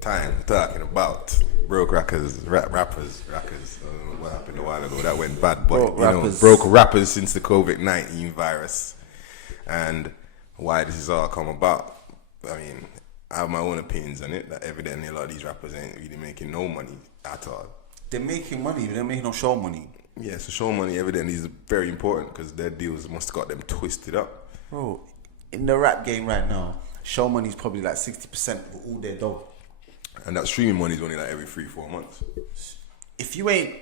time talking about broke rappers. What happened a while ago? That went bad, but broke rappers since the COVID-19 virus, and why this has all come about. I mean, I have my own opinions on it. That evidently a lot of these rappers ain't really making no money at all. They're making money, but they're making no show money. Yeah, so show money evidently is very important because their deals must have got them twisted up. Bro, in the rap game right now, show money is probably like 60% of all their dough. And that streaming money is only like every 3-4 months. If you ain't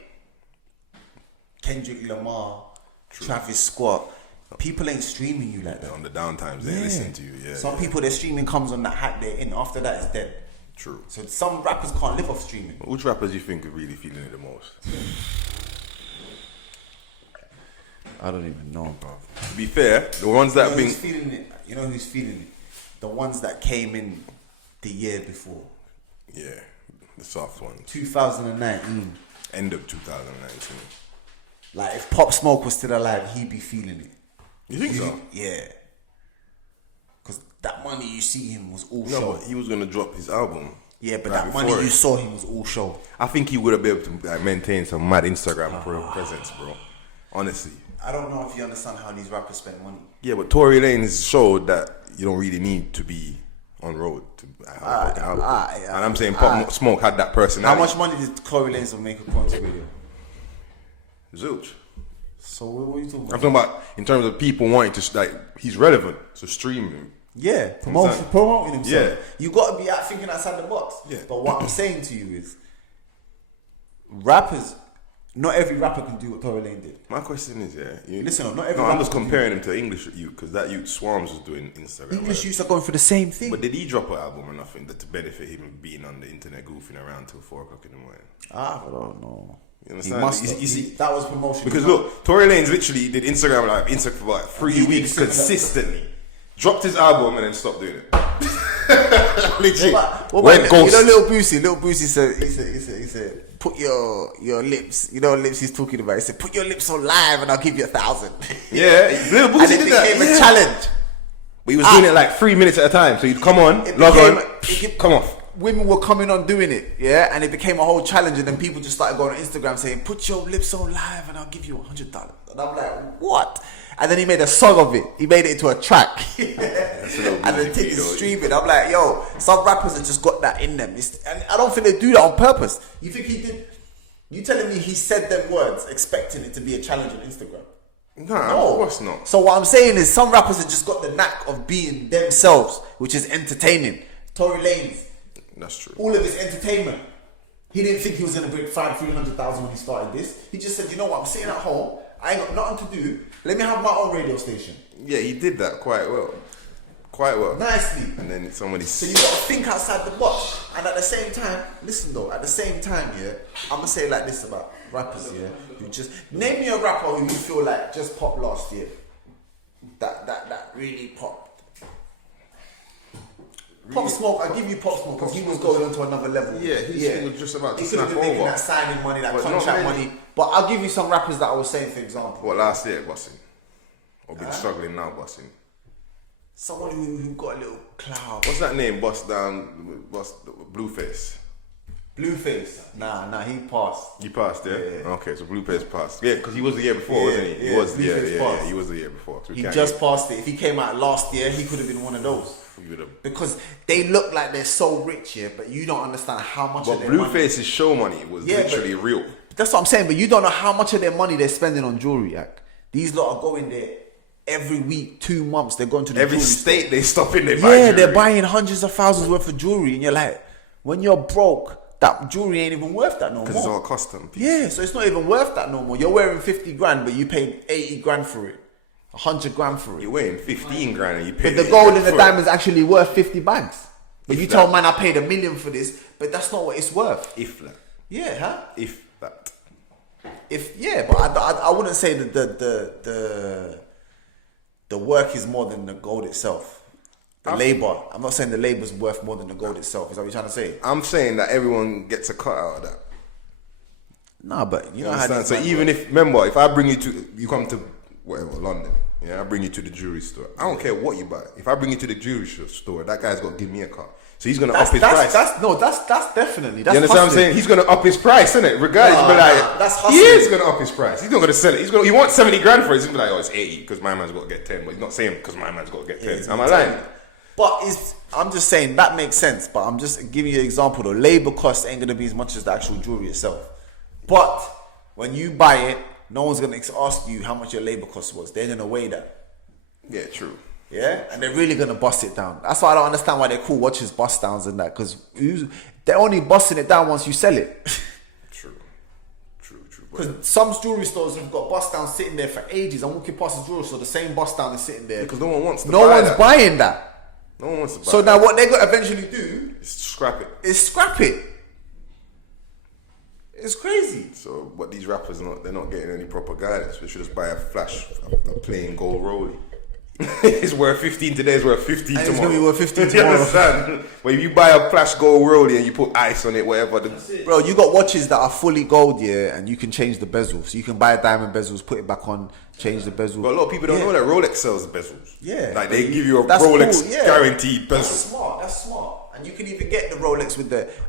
Kendrick Lamar, Travis Scott, people ain't streaming you like that. On the downtimes, they listen to you. Yeah. Some people, their streaming comes on that hack they're in. After that, it's dead. True. So some rappers can't live off streaming. Which rappers do you think are really feeling it the most? I don't even know, bro. To be fair, the ones that who's feeling it? You know who's feeling it? The ones that came in the year before. Yeah, the soft ones. 2019. End of 2019. Like if Pop Smoke was still alive, he'd be feeling it. You think so? Yeah. Because that money you see him was all no, show. But he was gonna drop his album. Yeah, but that money you saw him was all show. I think he would have been able to like, maintain some mad Instagram presence, bro. Honestly. I don't know if you understand how these rappers spend money. Yeah, but Tory Lanez showed that you don't really need to be on road to and I'm saying Pop Smoke had that personality. How much money did Tory Lanez make a concert video? Zilch. So what are you talking about? I'm talking about in terms of people wanting to like he's relevant, so stream him. Yeah, promoting himself. Yeah. You got to be out thinking outside the box. Yeah. But what I'm saying to you is, rappers, not every rapper can do what Tory Lanez did. My question is, listen, not every. No, rapper I'm just comparing him to English youth because that youth Swarms was doing Instagram. English youths are going for the same thing. But did he drop an album or nothing that to benefit him being on the internet goofing around till 4 o'clock in the morning? I don't know. You understand? You see, that was promotion. Because look, Tory Lanez literally did Instagram Live for about 3 weeks consistently. Dropped his album and then stopped doing it. Literally. Went ghost. You know, Little Boosie said, he said, put your lips. You know, what lips he's talking about. He said, put your lips on live and I'll give you 1,000. Yeah, Little Boosie did that. And it became a challenge. But he was doing it like 3 minutes at a time. So you'd come on, log on, come off. Women were coming on doing it, yeah, and it became a whole challenge, and then people just started going on Instagram saying, "Put your lips on live, and I'll give you $100." And I'm like, "What?" And then he made a song of it. He made it into a track, and then take it streaming. I'm like, "Yo, some rappers have just got that in them." And I don't think they do that on purpose. You think he did? You telling me he said them words expecting it to be a challenge on Instagram? No, of course not. So what I'm saying is, some rappers have just got the knack of being themselves, which is entertaining. Tory Lanez. That's true. All of his entertainment. He didn't think he was going to break 300,000 when he started this. He just said, you know what, I'm sitting at home. I ain't got nothing to do. Let me have my own radio station. Yeah, he did that quite well. Quite well. Nicely. And then somebody... So you got to think outside the box. And at the same time, listen though, at the same time, yeah, I'm going to say like this about rappers, yeah. You just... Name me a rapper who you feel like just popped last year. That really popped. Pop Smoke, I'll give you Pop Smoke because he was going on to another level. Yeah, he was just about to snap over. He could have been making that signing money, that contract money. But I'll give you some rappers that I was saying, for example. What, last year, bossing? Or been struggling now, bossing? Someone who got a little clout. What's that name, Bluefish? Blueface? Nah, he passed. He passed, yeah? Okay, so Blueface passed. Yeah, because he was the year before, wasn't he? He was, he was the year before. So he just passed it. If he came out last year, he could have been one of those. Because they look like they're so rich here, but you don't understand how much of their money. Blueface's show money was literally real. That's what I'm saying, but you don't know how much of their money they're spending on jewelry. Like, these lot are going there every week, 2 months. They're going to the every state store. They stop in there. Yeah, they're buying hundreds of thousands worth of jewelry, and you're like, when you're broke, that jewelry ain't even worth that no more. Because it's all custom. Yeah, so it's not even worth that no more. You're wearing 50 grand, but you paid 80 grand for it. 100 grand for it. You're wearing 15 grand and you paid. But the gold and the diamond's actually worth 50 bags. But you tell man I paid $1 million for this, but that's not what it's worth. If that. Yeah, huh? If that. But I wouldn't say that the work is more than the gold itself. The labor. I'm not saying the labor's worth more than the gold itself. Is that what you're trying to say? I'm saying that everyone gets a cut out of that. Nah, but you know how. So even if, remember, if I bring you come to whatever, London, yeah, I bring you to the jewelry store. I don't care what you buy. If I bring you to the jewelry store, that guy's got to give me a cut. So he's gonna up his price. That's definitely. That's you understand what I'm saying? He's gonna up his price, isn't it? Regardless, that's hustling. He is gonna up his price. He's not gonna sell it. He wants 70 grand for it. He's gonna be like, oh, it's 80 because my man's got to get 10. But he's not saying because my man's got to get 10. Am I lying? But I'm just saying that makes sense. But I'm just giving you an example. The labor cost ain't gonna be as much as the actual jewelry itself. But when you buy it, no one's gonna ask you how much your labor cost was. They're gonna weigh that. Yeah, true. Yeah, and they're really gonna bust it down. That's why I don't understand why they call watches bust downs and that, because they're only busting it down once you sell it. True. Because some jewelry stores have got bust downs sitting there for ages. I'm walking past the jewelry store, the same bust down is sitting there. Because no one wants to. No one's buying that. No one wants to buy. So now what they're gonna eventually do is scrap it. It's crazy. So what these rappers they're not getting any proper guidance. They should just buy a plain gold rollie. It's worth 15 today, it's worth 15 tomorrow. It's gonna be worth 15 tomorrow. You understand? But if you buy a flash gold rollie and you put ice on it, whatever. Bro, you got watches that are fully gold, yeah, and you can change the bezel. So you can buy diamond bezels, put it back on, change the bezel. But a lot of people don't know that Rolex sells bezels. Yeah. Like they give you a Rolex guaranteed bezel. That's smart. And you can even get the Rolex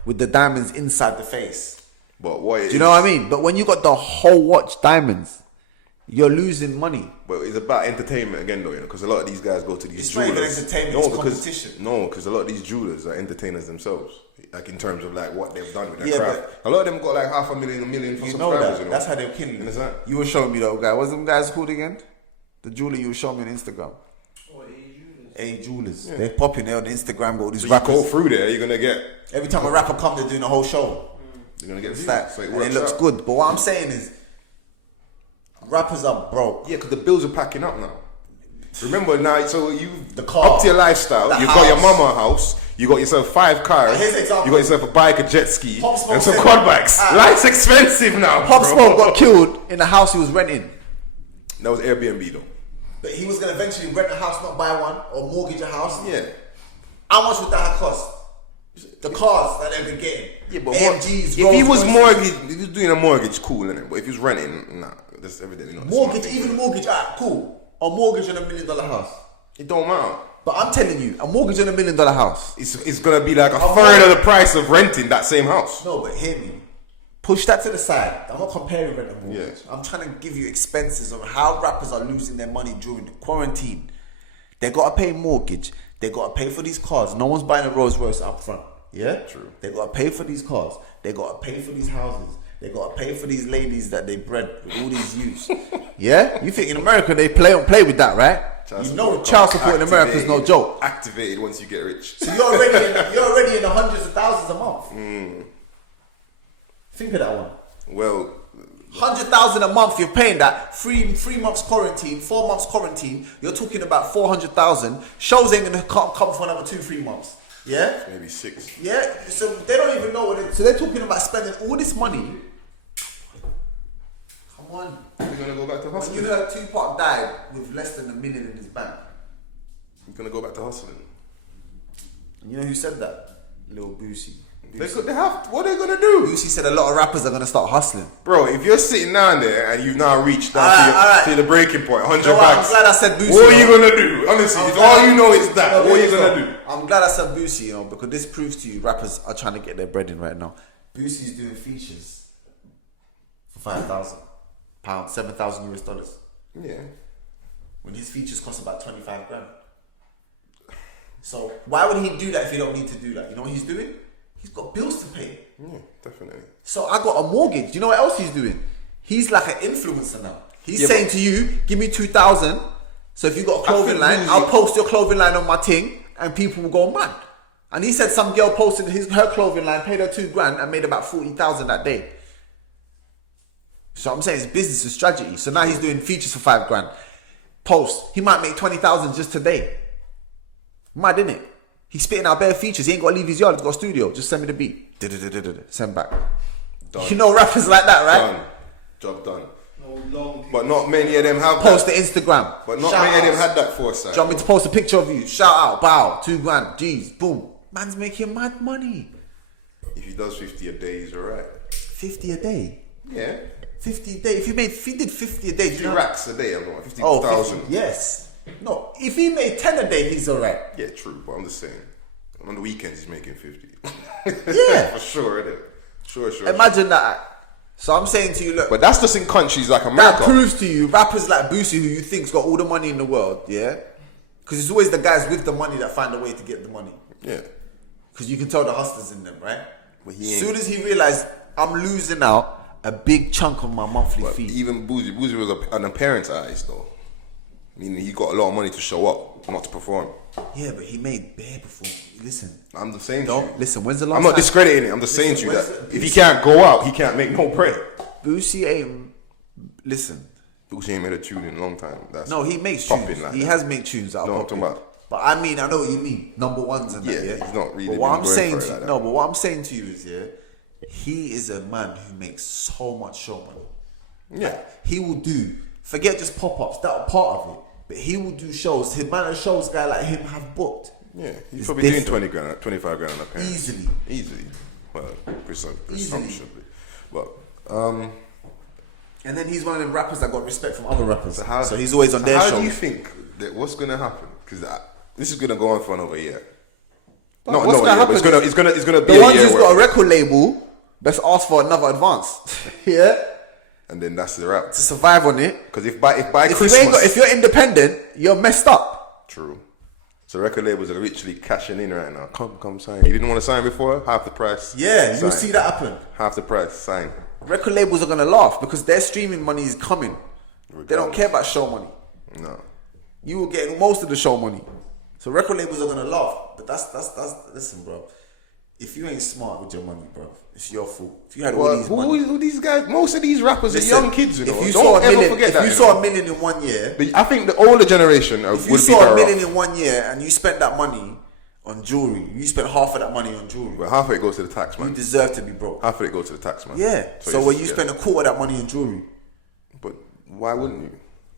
with the diamonds inside the face. But what? Do you know what I mean? But when you got the whole watch diamonds, you're losing money. But it's about entertainment again, though, because a lot of these guys go to these jewelers. It's not even entertainment, it's competition. No, because a lot of these jewelers are entertainers themselves. Like in terms of like what they've done with their craft. A lot of them got like $500,000, $1 million for subscribers. You know? That's how they're killing it. You were showing me that guy. What's them guys called again? The jeweler you were showing me on Instagram. A Jewelers. Yeah. They're popping there on Instagram. Got all these rappers. You go through there, you're gonna get. Every time a rapper comes, they're doing a whole show. You're gonna get views. So it looks good. But what I'm saying is, rappers are broke. Yeah, because the bills are packing up now. Remember now, so you the car, up to your lifestyle. You got your mama house. You got yourself 5 cars. You got yourself a bike, a jet ski, and some quad bikes. Life's expensive now. Pop Smoke got killed in the house he was renting. That was Airbnb though. But he was gonna eventually rent a house, not buy one, or mortgage a house. Yeah. How much would that have cost? The cars that they've been getting. Yeah, but AMGs, if he was mortgage, if he was doing a mortgage, cool, innit? But if he was renting, nah, that's evidently not. Mortgage, even mortgage, cool. A mortgage on $1 million house. It don't matter. But I'm telling you, a mortgage on $1 million house. It's gonna be like a third of the price of renting that same house. No, but hear me. Push that to the side. I'm not comparing rent and mortgage. Yeah. I'm trying to give you expenses of how rappers are losing their money during the quarantine. They gotta pay mortgage. They gotta pay for these cars. No one's buying a Rolls Royce up front. Yeah? True. They gotta pay for these cars. They gotta pay for these houses. They gotta pay for these ladies that they bred with all these youths. Yeah? You think in America they play with that, right? You know child support in America is no joke. Activated once you get rich. So you're already in the hundreds of thousands a month. Think of that one. Well, 100,000 a month. You're paying that. Three months quarantine, 4 months quarantine. You're talking about 400,000. Shows ain't gonna come for another 2-3 months. Yeah, maybe 6. Yeah, so they don't even know what. So they're talking about spending all this money. Come on. You're gonna go back to hustling. You heard Tupac died with less than $1 million in his bank. You're gonna go back to hustling. You know who said that? Lil Boosie. They have. What are they gonna do? Boosie said a lot of rappers are gonna start hustling. Bro, if you're sitting down there and you've now reached down to the breaking point, 100 bags. I'm glad I said Boosie. What are you gonna do? Honestly, if all you know is that, what are you gonna do? I'm glad I said Boosie, because this proves to you rappers are trying to get their bread in right now. Boosie's doing features for £5,000, $7,000 US. Yeah. When his features cost about 25 grand. So why would he do that if he don't need to do that? You know what he's doing? He's got bills to pay. Yeah, definitely. So I got a mortgage. Do you know what else he's doing? He's like an influencer now. He's saying to you, give me 2,000. So if you got a clothing line, I'll post your clothing line on my thing and people will go mad. And he said some girl posted her clothing line, paid her 2 grand and made about 40,000 that day. So I'm saying it's business and strategy. So now he's doing features for 5 grand. Post. He might make 20,000 just today. Mad, innit? He's spitting out bare features. He ain't got to leave his yard. He's got a studio. Just send me the beat. Send back. Done. You know rappers like that, right? Done. Job done. But not many of them have post the Instagram. But not many of them had that foresight. Do you want me to post a picture of you? Shout out, bow, 2 grand, G's, boom. Man's making mad money. If he does 50 a day, he's alright. 50 a day? Yeah. 50 a day. If he did 50 a day, 50 racks a day, I'm not 50,000. Yes. No, if he made 10 a day, he's alright. Yeah, true, but I'm just saying. On the weekends, he's making 50. Yeah. For sure, innit? Sure. Imagine that. So I'm saying to you, look. But that's just in countries like America. That proves to you, rappers like Boosie, who you think's got all the money in the world, yeah? Because it's always the guys with the money that find a way to get the money. Yeah. Because you can tell the hustlers in them, right? But As soon as he realized, I'm losing out a big chunk of my monthly fee. Even Boosie was an appearance artist, though. Meaning he got a lot of money to show up, not to perform. Yeah, but he made bare perform. Listen. I'm just saying to you. Listen, when's the last I'm time? not discrediting it. I'm just saying to you that if he can't go out, he can't make no bread. Boosie ain't... Listen. Boosie ain't made a tune in a long time. No, he makes tunes. Like he has made tunes that are no, popping. I'm talking about. But I mean, I know what you mean. Number ones and that, yeah? He's not really But what I'm going saying for it to like that. no, but what I'm saying to you is, yeah, he is a man who makes so much show money. Yeah. Like, he will do, forget just pop-ups, that part of it. But he will do shows. His man of shows guy like him have booked. Yeah, he's probably doing 20 grand, 25 grand on a parent. Easily. Well, presumptively. But, and then he's one of them rappers that got respect from other rappers. So he's always on their show. How do you think that what's going to happen? Because this is going to go on for another year. But what's going to happen? It's going to be the a ones year who's got a record label best ask for another advance. Yeah. And then that's the wrap. To survive on it. Because if by Christmas... if you're independent, you're messed up. True. So record labels are literally cashing in right now. Come sign. You didn't want to sign before? Half the price. Yeah, you'll see that happen. Half the price, sign. Record labels are going to laugh because their streaming money is coming. Regardless. They don't care about show money. No. You will get most of the show money. So record labels are going to laugh. But that's listen, bro. If you ain't smart with your money, bro, it's your fault. If you had all these money, who these guys? Most of these rappers are young kids, you know. If you Don't ever forget that. If you saw $1 million in 1 year, I think the older generation would be better off. If you saw $1 million in 1 year and you spent that money on jewelry, you spent half of that money on jewelry. Well, half of it goes to the tax man. You deserve to be broke. Half of it goes to the tax man. Yeah. So when you spend a quarter of that money on jewelry, but why wouldn't you?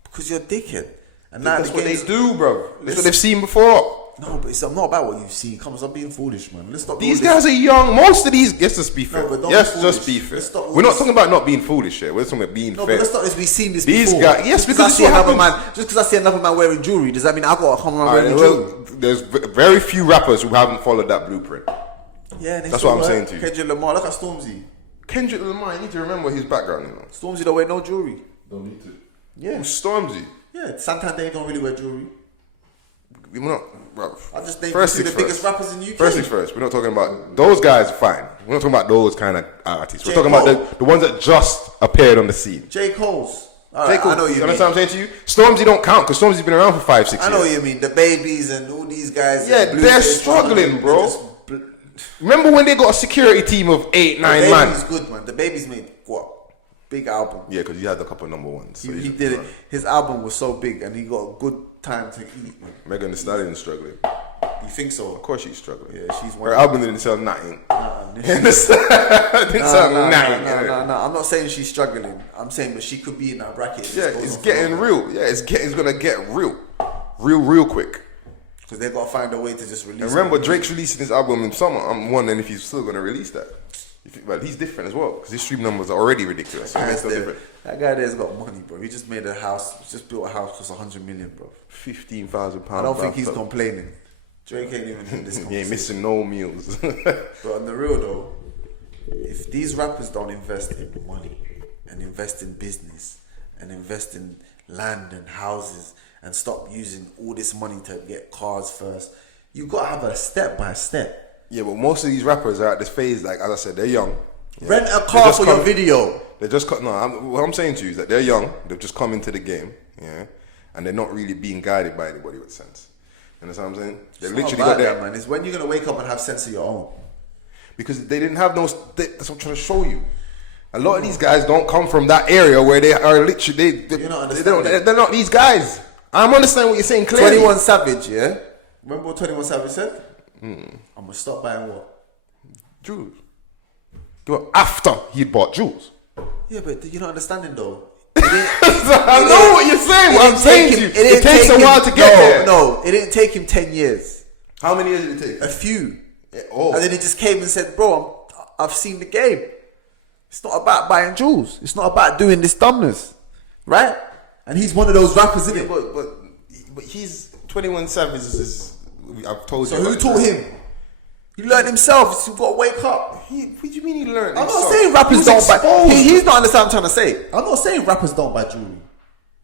Because you're a dickhead. And that's what they do, bro. That's what they've seen before. No, but it's not about what you've seen. Come on, stop being foolish, man. Let's stop. These guys are young. Most of these, let's just be fair. No, just be fair. We're not talking about not being foolish here. We're talking about being fair. No, but let's not. We've seen this these before. Guys, yes, because I see another man. Just because I see another man wearing jewelry, does that mean I got to come around wearing jewelry? There's very few rappers who haven't followed that blueprint. Yeah, that's what I'm saying to you. Kendrick Lamar, look at Stormzy. Kendrick Lamar, you need to remember his background, you know. Stormzy don't wear no jewelry. Don't need to. Yeah. Who's Stormzy? Yeah, Santander don't really wear jewelry. We're not, bro. I just think first the biggest rappers in the UK. First things first. We're not talking about those guys. Fine. We're not talking about those kind of artists. We're talking about the ones that just appeared on the scene. J. Cole's. J. Cole. I know you understand what I'm saying to you? Stormzy don't count because Stormzy's been around for 5-6 years. I know what you mean. The Babies and all these guys. Yeah, they're struggling, bro. Remember when they got a security team of 8-9 man? The Babies good, man. The Babies made what? Big album. Yeah, because he had a couple of number ones. So he did it. His album was so big and he got a good time to eat, man. Megan Thee Stallion's struggling. You think so? Of course she's struggling. Yeah, she's one. Her album didn't sell nothing. No. I'm not saying she's struggling. I'm saying but she could be in that bracket. Yeah, it's getting real. Yeah, it's gonna get real quick. Because they've got to find a way to just release. And remember, Drake's releasing his album in summer. I'm wondering if he's still gonna release that. Well, he's different as well because his stream numbers are already ridiculous. That guy there's got money, bro. He just made a house. Just built a house cost 100 million, bro. £15,000. I don't think he's complaining. Drake ain't even in this. He ain't missing no meals. But on the real though, if these rappers don't invest in money and invest in business and invest in land and houses and stop using all this money to get cars first, you gotta have a step by step. Yeah, but most of these rappers are at this phase, like as I said, they're young. Yeah. Rent a car for your video. They just what I'm saying to you is that they're young. They've just come into the game, yeah, and they're not really being guided by anybody with sense. You understand what I'm saying? They literally got that, man. It's when you're gonna wake up and have sense of your own. Because they didn't have that's what I'm trying to show you. A lot of these guys don't come from that area where they are literally. They're not these guys. I'm understanding what you're saying clearly. 21 Savage, yeah. Remember what 21 Savage said? I'm gonna stop buying what? Jewels. After he'd bought jewels. Yeah, but you're not understanding though. I know what you're saying. What I'm saying to you, it takes a while to get there. No, it didn't take him 10 years. How many years did it take? A few. Yeah, oh. And then he just came and said, "Bro, I've seen the game. It's not about buying jewels. It's not about doing this dumbness, right?" And he's one of those rappers, isn't it? But he's 21 Savage. I've told you. So who taught him? He learned himself. He's got to wake up. What do you mean he learned? I'm not saying rappers don't buy. He's not understanding what I'm trying to say. I'm not saying rappers don't buy jewelry.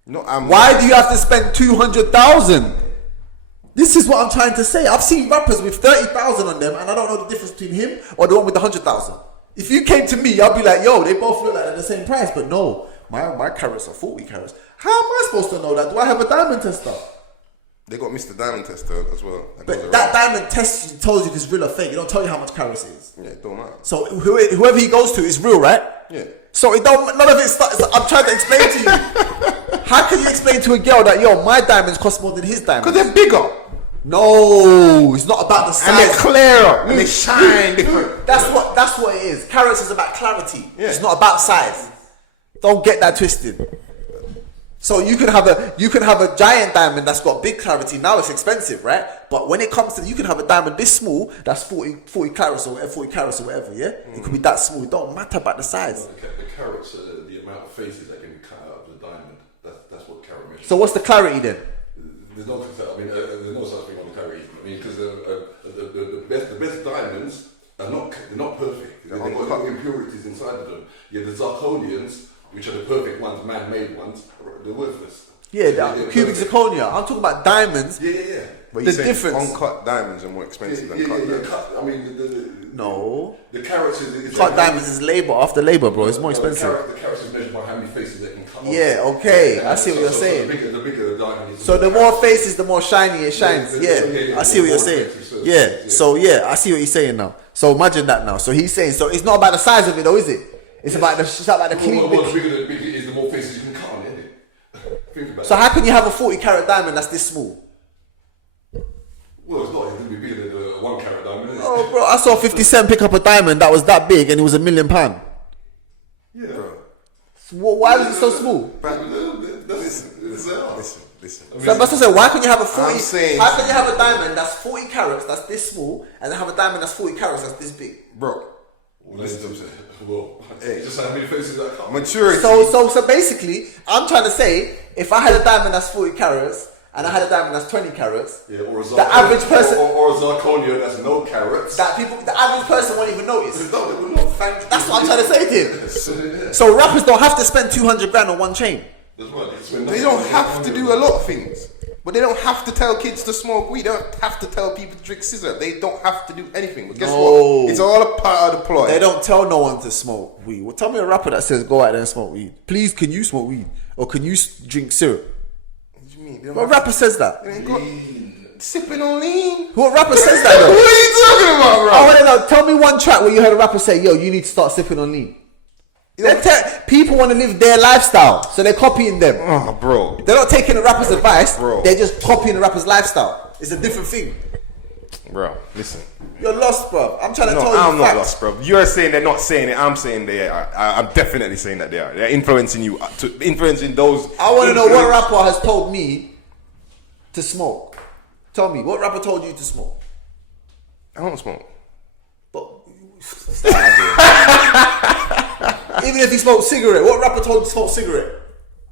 No, why do you have to spend 200,000? This is what I'm trying to say. I've seen rappers with 30,000 on them, and I don't know the difference between him or the one with the 100,000. If you came to me, I'd be like, yo, they both look like they're the same price, but no, my carats are 40 carats. How am I supposed to know that? Do I have a diamond tester? They got Mr. Diamond Tester as well. But that diamond test tells you if it's real or fake. It don't tell you how much carats it is. Yeah, it don't matter. So whoever he goes to is real, right? Yeah. So it don't. None of it starts. I'm trying to explain to you. How can you explain to a girl that yo, my diamonds cost more than his diamonds? Because they're bigger. No, it's not about the size. And they're clearer. And they shine different. That's what it is. Carats is about clarity. Yeah. It's not about size. Don't get that twisted. So you can have a giant diamond that's got big clarity. Now it's expensive, right? But when it comes to, you can have a diamond this small that's 40 carats or whatever, 40 carats or whatever, yeah? It could be that small. It don't matter about the size. The carats are the amount of faces that can be cut out of the diamond. That's what carat measures. So what's the clarity then? There's no such thing on clarity. I mean, because the best diamonds are not perfect. They've got impurities inside of them. Yeah, the zirconians, which are the perfect ones, man-made ones, they're worthless. Yeah, the cubic zirconia. I'm talking about diamonds. Yeah. But the difference. Uncut diamonds are more expensive than cut diamonds. I mean, no. The carats is cut diamonds is labor after labor, bro. It's more expensive. The carats is measured by how many faces they can cut. Yeah, okay. I see what you're saying. The bigger the diamond is. So the more faces, the more shiny it shines. Yeah, I see what you're saying. Yeah. So I see what he's saying now. So imagine that now. So he's saying, so it's not about the size of it, though, is it? It's about the clean. The bigger is, the more faces you can cut on, isn't it? Think about it. So how can you have a 40 carat diamond that's this small? Well, it's not. It's going to be bigger than a 1 carat diamond, isn't it? Oh, bro, I saw 50 Cent pick up a diamond that was that big and it was £1 million. Yeah. So why was it so small? Listen. So that's what I said. Why can you have a 40? I'm saying, how can you have a diamond that's 40 carats that's this small and then have a diamond that's 40 carats that's this big? bro. Listen to well, hey, just how many faces that cut. Maturity. So basically, I'm trying to say, if I had a diamond that's 40 carats and I had a diamond that's 20 carats, yeah, or the average person, or a zirconia that's no carats, the average person won't even notice. No, they will not. That's what I'm trying to say to him. So rappers don't have to spend 200 grand on one chain. They don't have to do a lot of things. But they don't have to tell kids to smoke weed. They don't have to tell people to drink scissor. They don't have to do anything. But guess what? It's all a part of the ploy. They don't tell no one to smoke weed. Well, tell me a rapper that says go out there and smoke weed. Please, can you smoke weed? Or can you drink syrup? What do you mean? What rapper says that? Sipping on lean. What rapper says that though? What are you talking about, bro? I want to know. Tell me one track where you heard a rapper say, yo, you need to start sipping on lean. People want to live their lifestyle, so they're copying them. Oh, bro. They're not taking the rapper's advice, bro. They're just copying the rapper's lifestyle. It's a different thing. Bro, listen. You're lost, bro. I'm trying to tell you I'm not facts. lost, bro. You're saying they're not saying it. I'm saying they are. I'm definitely saying that they are. They're influencing you, influencing those. I want to know what rapper has told me to smoke. Tell me, what rapper told you to smoke? I don't smoke. But even if he smoked cigarette, what rapper told you to smoke cigarette?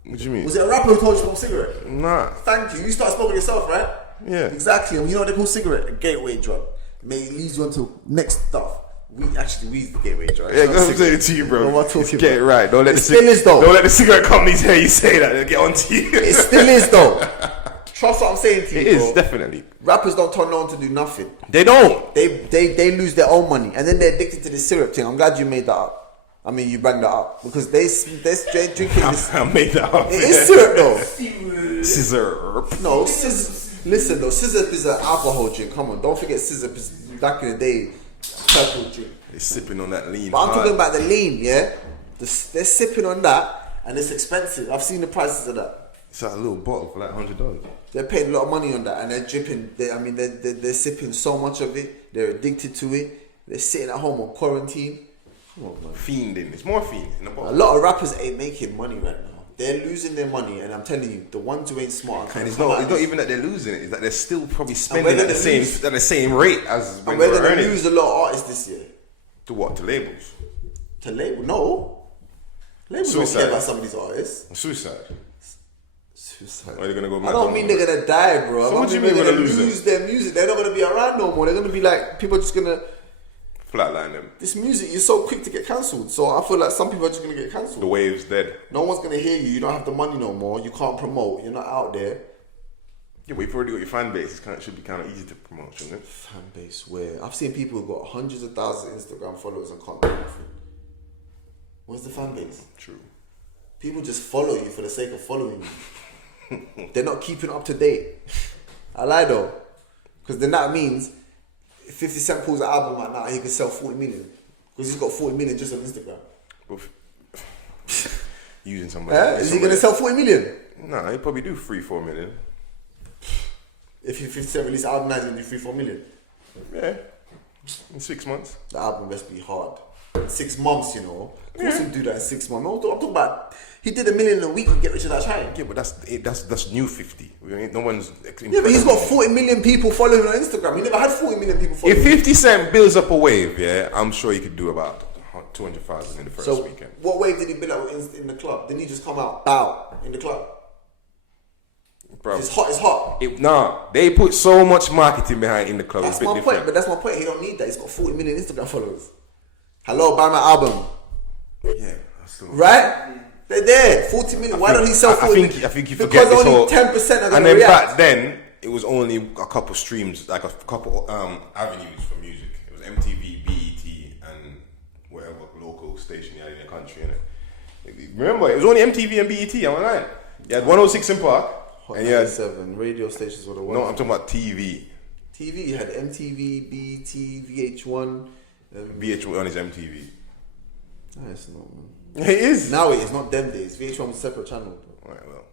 What do you mean? Was it a rapper who told you to smoke cigarette? Nah. Thank you. You start smoking yourself, right? Yeah. Exactly. And you know what they call cigarette? A gateway drug. It leads you on to next stuff. Weed's the gateway drug. Yeah, I'm saying it to you, bro. What I'm talking Get it about. right. Don't let Don't let the cigarette companies hear you say that. They'll get on to you. It still is though. Trust what I'm saying to you. It is, bro. definitely. Rappers don't tell no one to do nothing. They don't. They lose their own money and then they're addicted to the syrup thing. I'm glad you made that up. I mean, you bring that up because they're drinking this. I made that up. It is syrup though. Scissor. No, listen though, scissor is an alcohol drink. Come on, don't forget scissor is back in the day, purple drink. They're sipping on that lean. But I'm talking about the lean, yeah. They're sipping on that, and it's expensive. I've seen the prices of that. It's like a little bottle for like $100. They're paying a lot of money on that, and they're dripping. They're sipping so much of it. They're addicted to it. They're sitting at home on quarantine. Come on, man. Fiending. It's more fiending in a bottle. A lot of rappers ain't making money right now. They're losing their money, and I'm telling you, the ones who ain't smart. And it's not even that they're losing it. It's that they're still probably spending at the same rate as when and we're they're gonna earning. lose a lot of artists this year. To what? To labels? To label? No. Labels Suicide. don't care about some of these artists. Suicide. Are they gonna go? I don't mean they're gonna die, bro. So what do you mean they're gonna lose their music? They're not gonna be around no more. They're gonna be like people are just gonna Flatline them. This music is so quick to get cancelled. So I feel like some people are just going to get cancelled. The wave's dead. No one's going to hear you. You don't have the money no more. You can't promote. You're not out there. Yeah, but you've already got your fan base. It should be kind of easy to promote, shouldn't it? Fan base where? I've seen people who've got hundreds of thousands of Instagram followers and can't do nothing. Where's the fan base? True. People just follow you for the sake of following you. They're not keeping up to date. I lie though. Because then that means if 50 Cent pulls an album right now, he can sell 40 million. Because he's got 40 million just on Instagram. Using somebody. Is he going to sell 40 million? No, he'll probably do 3-4 million. If 50 Cent release an album now, he's going to do 3-4 million. Yeah. In 6 months. The album must be hard. 6 months, you know. Of course he'll do that in 6 months. I'm talking about, he did $1 million a week and get rich of that trying. Yeah, but that's new 50. No one's... Yeah, but he's got 40 million people following him on Instagram. He never had 40 million people following him. If 50 Cent builds up a wave, yeah, I'm sure he could do about 200,000 in the first weekend. What wave did he build up in the club? Didn't he just come out, bow, in the club? Bro, it's hot. They put so much marketing behind in the club. That's my point, but that's my point. He don't need that. He's got 40 million Instagram followers. Hello, buy my album. Yeah. Right? They're there. 40 million. Why don't he sell 40 million? I think you forget because this only whole... 10% are going to And then react. back then, it was only a couple streams, like a couple avenues for music. It was MTV, BET, and whatever local station you had in the country, innit? Remember, it was only MTV and BET, am I right? You had 106 in Park. And you had 7 radio stations were the ones. No, I'm talking about TV. TV, you had MTV, BET, VH1. VH1 is MTV. No, it's not, man. It is. Now it is, not them days. VH1 was a separate channel. Right, well.